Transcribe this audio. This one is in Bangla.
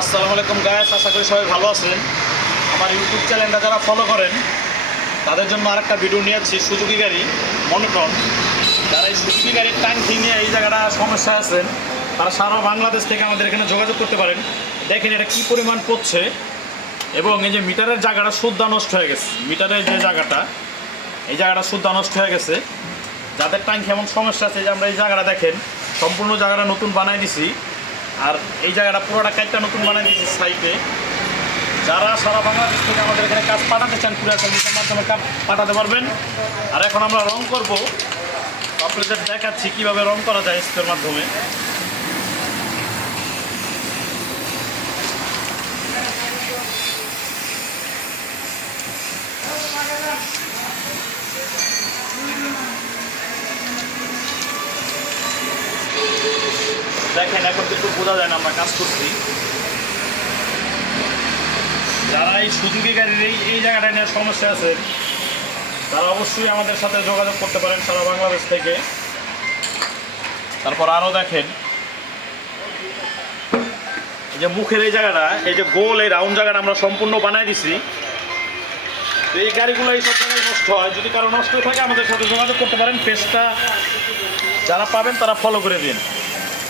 আসসালামু আলাইকুম গায়েস আশা করি সবাই ভালো আছেন। আমার ইউটিউব চ্যানেলটা যারা ফলো করেন, তাদের জন্য আরেকটা ভিডিও নিয়ে যাচ্ছি সুজুকি গাড়ি মনোটন যারা এই সুজুকি গাড়ির ট্যাঙ্কি নিয়ে এই জায়গাটা সমস্যা আছেন, তারা সারা বাংলাদেশ থেকে আমাদের এখানে যোগাযোগ করতে পারেন। দেখেন এটা কী পরিমাণ পড়ছে। এবং এই যে মিটারের জায়গাটা শুদ্ধা নষ্ট হয়ে গেছে। মিটারের যে জায়গাটা, এই জায়গাটা শুদ্ধা নষ্ট হয়ে গেছে। যাদের ট্যাঙ্কি এমন সমস্যা আছে যে আমরা এই জায়গাটা দেখেন, সম্পূর্ণ জায়গাটা নতুন বানাই দিছি। আর এই জায়গাটা পুরোটা কাজটা নতুন বানাই দিয়েছি সাইডে যারা সারা বাংলাদেশ থেকে আমাদের এখানে কাজ পাঠাতে চান পুরো সার্ভিসের মাধ্যমে কাজ পাঠাতে পারবেন। আর এখন আমরা রং করব। আপনাদের দেখাচ্ছি কীভাবে রং করা যায় স্কুলের মাধ্যমে। দেখেন, এখন কিন্তু বোঝা যায় না, আমরা কাজ করছি। যারা এই সুযোগী গাড়ির এই এই জায়গাটা নিয়ে সমস্যা আছে, তারা অবশ্যই আমাদের সাথে যোগাযোগ করতে পারেন সারা বাংলাদেশ থেকে। তারপর আরও দেখেন, এই যে মুখের এই জায়গাটা, এই যে গোল, এই রাউন্ড জায়গাটা আমরা সম্পূর্ণ বানাই দিছি। তো এই গাড়িগুলো এই সব জায়গায় নষ্ট হয়। যদি কারও নষ্ট থাকে, আমাদের সাথে যোগাযোগ করতে পারেন। পেজটা যারা পাবেন, তারা ফলো করে দিন।